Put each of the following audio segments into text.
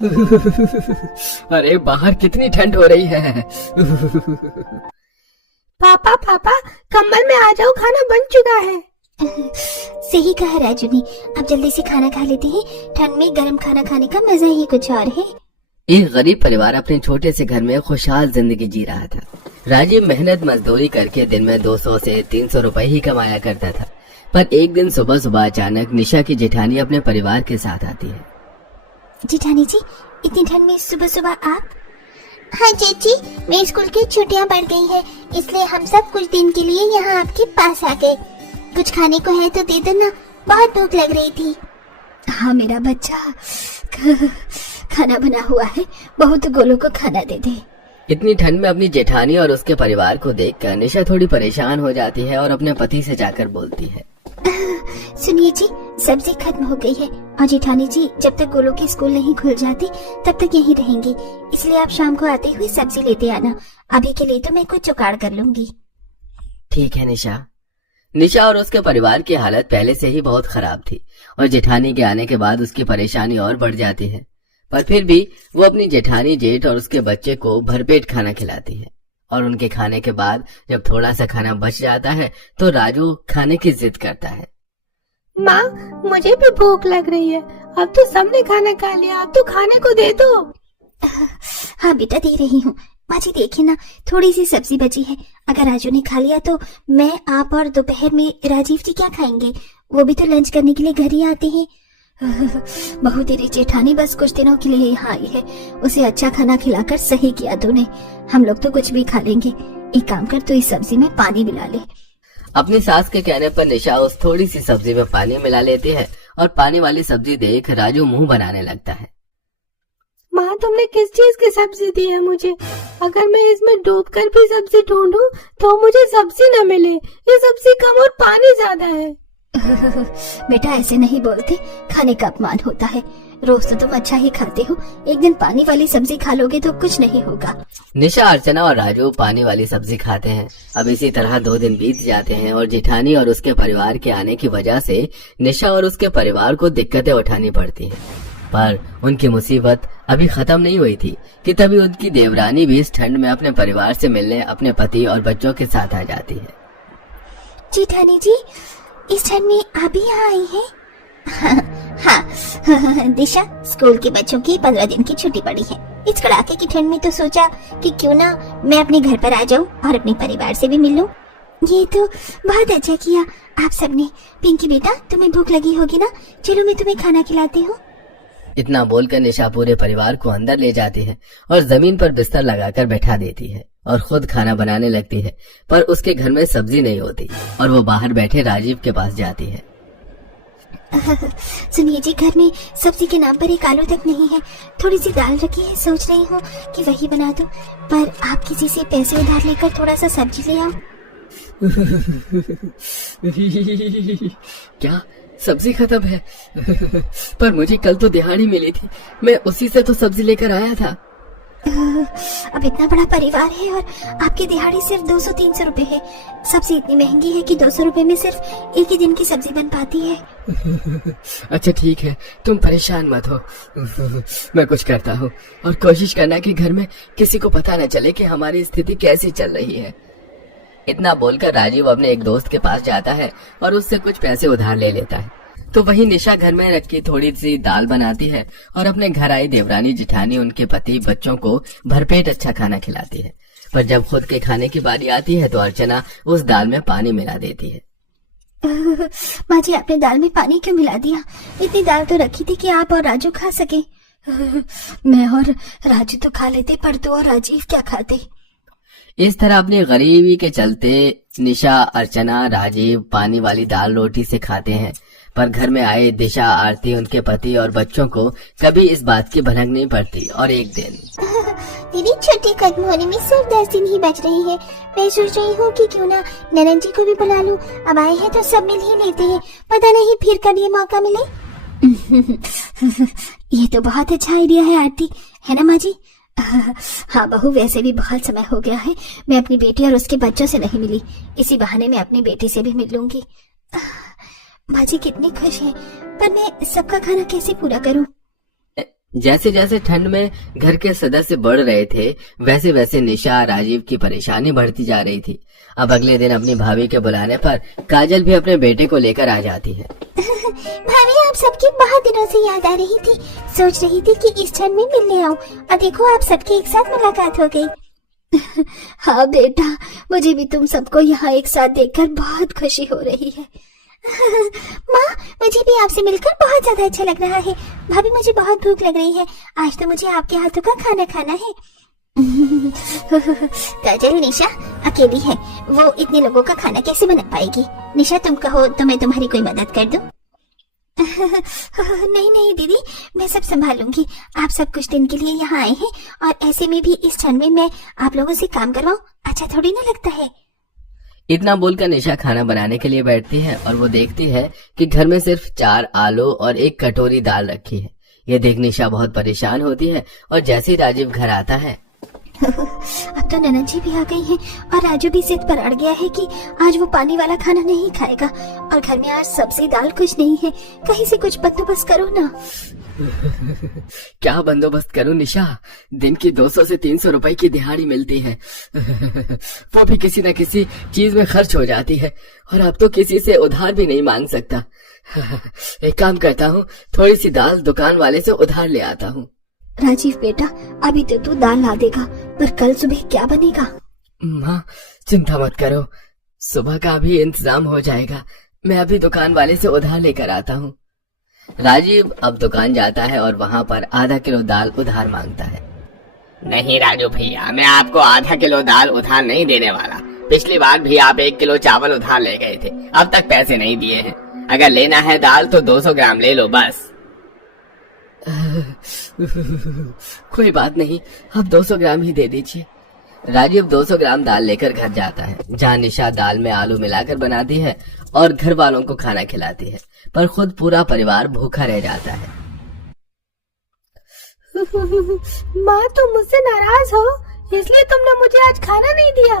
अरे बाहर कितनी ठंड हो रही है। पापा पापा कम्बल में आ जाओ, खाना बन चुका है। सही कहा राजू ने, अब जल्दी से खाना खा लेते हैं। ठंड में गर्म खाना खाने का मजा ही कुछ और है। एक गरीब परिवार अपने छोटे से घर में खुशहाल जिंदगी जी रहा था। राजीव मेहनत मजदूरी करके दिन में 200 से 300 रुपए ही कमाया करता था। पर एक दिन सुबह सुबह अचानक निशा की जेठानी अपने परिवार के साथ आती है। जेठानी जी, इतनी ठंड में सुबह सुबह आप? हाँ जेठी, मेरे स्कूल की छुट्टियां पड़ गई है, इसलिए हम सब कुछ दिन के लिए यहाँ आपके पास आ गए। कुछ खाने को है तो दे देना, बहुत भूख लग रही थी। हाँ मेरा बच्चा, खाना बना हुआ है, बहुत गोलों को खाना दे दे। इतनी ठंड में अपनी जेठानी और उसके परिवार को देखकर निशा थोड़ी परेशान हो जाती है और अपने पति से जाकर बोलती है, सुनिए जी, सब्जी खत्म हो गई है और जेठानी जी जब तक गोलों की स्कूल नहीं खुल जाती तब तक यहीं रहेंगी, इसलिए आप शाम को आते हुए सब्जी लेते आना। अभी के लिए तो मैं कुछ जुगाड़ कर लूंगी। ठीक है निशा। निशा और उसके परिवार की हालत पहले से ही बहुत खराब थी और जेठानी के आने के बाद उसकी परेशानी और बढ़ जाती है, पर फिर भी वो अपनी जेठानी, जेठ और उसके बच्चे को भरपेट खाना खिलाती है। और उनके खाने के बाद जब थोड़ा सा खाना बच जाता है तो राजू खाने की जिद करता है। माँ, मुझे भी भूख लग रही है, अब तो सबने खाना खा लिया, अब तो खाने को दे दो। हाँ बेटा, दे रही हूँ। बाजी देखिए ना, थोड़ी सी सब्जी बची है, अगर राजू ने खा लिया तो मैं, आप और दोपहर में राजीव जी क्या खाएंगे? वो भी तो लंच करने के लिए घर ही आते हैं। बहुत तेरी जेठानी बस कुछ दिनों के लिए यहाँ आई है, उसे अच्छा खाना खिलाकर सही किया तूने। हम लोग तो कुछ भी खा लेंगे। एक काम कर, तू इस सब्जी में पानी मिला ले। अपनी सास के कहने पर निशा उस थोड़ी सी सब्जी में पानी मिला लेती है और पानी वाली सब्जी देख राजू मुंह बनाने लगता है। माँ, तुमने किस चीज की सब्जी दी है मुझे? अगर मैं इसमें डूबकर भी सब्जी ढूंढूं तो मुझे सब्जी न मिले। ये सब्जी कम और पानी ज्यादा है। बेटा ऐसे नहीं बोलते, खाने का अपमान होता है। रोज तो तुम अच्छा ही खाते हो, एक दिन पानी वाली सब्जी खा लोगे तो कुछ नहीं होगा। निशा, अर्चना और राजू पानी वाली सब्जी खाते हैं। अब इसी तरह 2 दिन बीत जाते हैं और जेठानी और उसके परिवार के आने की वजह से निशा और उसके परिवार को दिक्कतें उठानी पड़ती हैं। पर उनकी मुसीबत अभी खत्म नहीं हुई थी कि तभी उनकी देवरानी भी इस ठंड में अपने परिवार से मिलने अपने पति और बच्चों के साथ आ जाती है। जेठानी जी, इस ठंड में आप भी यहाँ आई हैं? हाँ, दिशा, स्कूल के बच्चों की 15 दिन की छुट्टी पड़ी है। इस कड़ाके की ठंड में तो सोचा कि क्यों ना मैं अपने घर पर आ जाऊँ और अपने परिवार से भी मिल लूं। ये तो बहुत अच्छा किया आप सबने। पिंकी बेटा, तुम्हें भूख लगी होगी ना, चलो मैं तुम्हें खाना खिलाती हूँ। इतना बोलकर निशा पूरे परिवार को अंदर ले जाती है और जमीन पर बिस्तर लगाकर बैठा देती है और खुद खाना बनाने लगती है। पर उसके घर में सब्जी नहीं होती और वो बाहर बैठे राजीव के पास जाती है। सुनिए जी, घर में सब्जी के नाम पर एक आलू तक नहीं है। थोड़ी सी दाल रखी है, सोच रही हूँ कि वही बना दूं, पर आप किसी से पैसे उधार लेकर थोड़ा सा सब्जी ले आओ। क्या सब्जी खत्म है? पर मुझे कल तो दिहाड़ी मिली थी, मैं उसी से तो सब्जी लेकर आया था। अब इतना बड़ा परिवार है और आपकी दिहाड़ी सिर्फ 200-300 रुपए है। सब्जी इतनी महंगी है कि 200 रुपए में सिर्फ एक ही दिन की सब्जी बन पाती है। अच्छा ठीक है, तुम परेशान मत हो, मैं कुछ करता हूँ। और कोशिश करना कि घर में किसी को पता न चले कि हमारी स्थिति कैसी चल रही है। इतना बोलकर राजीव अपने एक दोस्त के पास जाता है और उससे कुछ पैसे उधार ले लेता है। तो वही निशा घर में रखी थोड़ी सी दाल बनाती है और अपने घर आई देवरानी, जेठानी, उनके पति, बच्चों को भरपेट अच्छा खाना खिलाती है। पर जब खुद के खाने की बारी आती है तो अर्चना उस दाल में पानी मिला देती है। माँ जी, आपने दाल में पानी क्यों मिला दिया? इतनी दाल तो रखी थी कि आप और राजू खा सके। मैं और राजू तो खा लेते, पर तू और राजीव क्या खाते? इस तरह अपनी गरीबी के चलते निशा, अर्चना, राजीव पानी वाली दाल रोटी से खाते हैं। पर घर में आए दिशा, आरती, उनके पति और बच्चों को कभी इस बात की भनक नहीं पड़ती। और एक दिन दीदी, छुट्टी खत्म होने में सिर्फ 10 दिन ही बच रही है। मैं सोच रही हूँ कि क्यों ना ननद जी को भी बुला लूं। अब आए हैं तो सब मिल ही लेते हैं, पता नहीं फिर कब ये मौका मिले। ये तो बहुत अच्छा आइडिया है आरती, है ना माँ जी? हाँ बहू, वैसे भी बहुत समय हो गया है मैं अपनी बेटी और उसके बच्चों से नहीं मिली। इसी बहाने मैं अपनी बेटी से भी मिल लूंगी। माँ जी कितनी खुश है, पर मैं सबका खाना कैसे पूरा करूं? जैसे जैसे ठंड में घर के सदस्य बढ़ रहे थे, वैसे वैसे निशा राजीव की परेशानी बढ़ती जा रही थी। अब अगले दिन अपनी भाभी के बुलाने पर काजल भी अपने बेटे को लेकर आ जाती है। भाभी, आप सबकी बहुत दिनों से याद आ रही थी। सोच रही थी कि इस ठंड में मिलने आऊं, और देखो आप सबकी एक साथ मुलाकात हो गई। हाँ बेटा, मुझे भी तुम सबको यहाँ एक साथ देखकर बहुत खुशी हो रही है। माँ, मुझे भी आपसे मिलकर बहुत ज्यादा अच्छा लग रहा है। भाभी, मुझे बहुत भूख लग रही है। आज तो मुझे आपके हाथों का खाना खाना है। काजल निशा अकेली है, वो इतने लोगों का खाना कैसे बना पाएगी? निशा, तुम कहो तो मैं तुम्हारी कोई मदद कर दूं? नहीं नहीं दीदी, मैं सब संभालूंगी। आप सब कुछ दिन के लिए यहाँ आए हैं, और ऐसे में भी इस ठंड में मैं आप लोगों से काम करवाऊं, अच्छा थोड़ी ना लगता है। इतना बोलकर निशा खाना बनाने के लिए बैठती है और वो देखती है कि घर में सिर्फ 4 आलू और 1 कटोरी दाल रखी है। ये देख निशा बहुत परेशान होती है और जैसे ही राजीव घर आता है अब तो ननद जी भी आ गई हैं, और राजू भी जिद पर अड़ गया है कि आज वो पानी वाला खाना नहीं खाएगा, और घर में आज सब्जी दाल कुछ नहीं है। कहीं से कुछ बंदोबस्त करो ना। क्या बंदोबस्त करूं निशा? दिन की 200 से 300 रुपए की दिहाड़ी मिलती है। वो भी किसी न किसी चीज में खर्च हो जाती है, और अब तो किसी से उधार भी नहीं मांग सकता। एक काम करता हूँ, थोड़ी सी दाल दुकान वाले से उधार ले आता हूँ। राजीव बेटा, अभी तो तू दाल ला देगा, पर कल सुबह क्या बनेगा? माँ, चिंता मत करो, सुबह का भी इंतजाम हो जाएगा। मैं अभी दुकान वाले से उधार लेकर आता हूँ। राजीव अब दुकान जाता है और वहाँ पर आधा किलो दाल उधार मांगता है। नहीं राजू भैया, मैं आपको आधा किलो दाल उधार नहीं देने वाला। पिछली बार भी आप 1 किलो चावल उधार ले गए थे, अब तक पैसे नहीं दिए हैं। अगर लेना है दाल तो 200 ग्राम ले लो बस। कोई बात नहीं, अब 200 ग्राम ही दे दीजिए। राजीव 200 ग्राम दाल लेकर घर जाता है, जहाँ निशा दाल में आलू मिलाकर बनाती है और घर वालों को खाना खिलाती है, पर खुद पूरा परिवार भूखा रह जाता है। माँ, तुम मुझसे नाराज हो, इसलिए तुमने मुझे आज खाना नहीं दिया।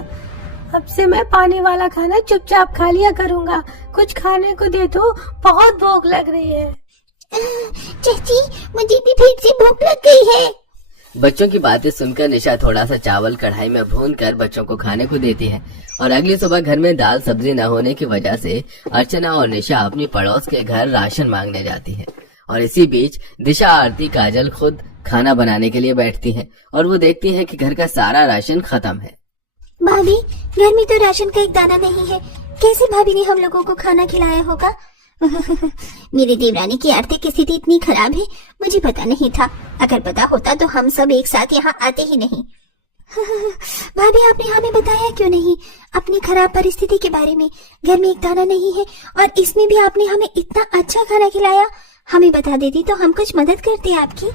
अब से मैं पानी वाला खाना चुपचाप खा लिया करूँगा। कुछ खाने को दे दो, बहुत भूख लग रही है। चाची, मुझे भी फिर से भूख लग गई है। बच्चों की बातें सुनकर निशा थोड़ा सा चावल कढ़ाई में भून कर बच्चों को खाने को देती है, और अगली सुबह घर में दाल सब्जी न होने की वजह से अर्चना और निशा अपनी पड़ोस के घर राशन मांगने जाती है। और इसी बीच दिशा, आरती, काजल खुद खाना बनाने के लिए बैठती हैं, और वो देखती हैं कि घर का सारा राशन खत्म है। भाभी, घर में तो राशन का एक दाना नहीं है। कैसे भाभी ने हम लोगों को खाना खिलाया होगा? मेरी देवरानी की आर्थिक स्थिति इतनी खराब है, मुझे पता नहीं था। अगर पता होता तो हम सब एक साथ यहाँ आते ही नहीं। भाभी, आपने हमें बताया क्यों नहीं अपनी खराब परिस्थिति के बारे में? घर में एक दाना नहीं है, और इसमें भी आपने हमें इतना अच्छा खाना खिलाया। हमें बता देती तो हम कुछ मदद करते आपकी।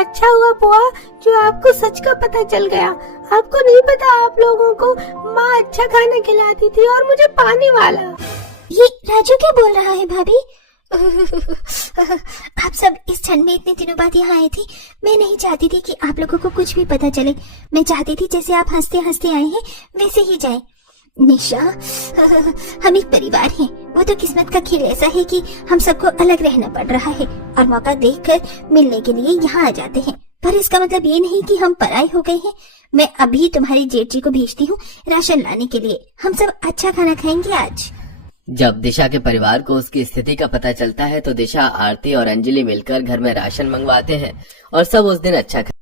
अच्छा हुआ बुआ, जो आपको सच का पता चल गया। आपको नहीं पता, आप लोगों को माँ अच्छा खाना खिलाती थी, और मुझे पानी वाला। ये राजू क्या बोल रहा है भाभी? आप सब इस ठंड में इतने दिनों बाद यहाँ आए थे। मैं नहीं चाहती थी कि आप लोगों को कुछ भी पता चले। मैं चाहती थी जैसे आप हंसते हंसते आए हैं वैसे ही जाएं। निशा, हम एक परिवार हैं। वो तो किस्मत का खेल ऐसा है कि हम सबको अलग रहना पड़ रहा है, और मौका देखकर मिलने के लिए यहाँ आ जाते हैं। पर इसका मतलब ये नहीं कि हम पराये हो गए हैं। मैं अभी तुम्हारी जेठ जी को भेजती हूँ राशन लाने के लिए। हम सब अच्छा खाना खाएंगे आज। जब दिशा के परिवार को उसकी स्थिति का पता चलता है तो दिशा, आरती और अंजलि मिलकर घर में राशन मंगवाते हैं और सब उस दिन अच्छा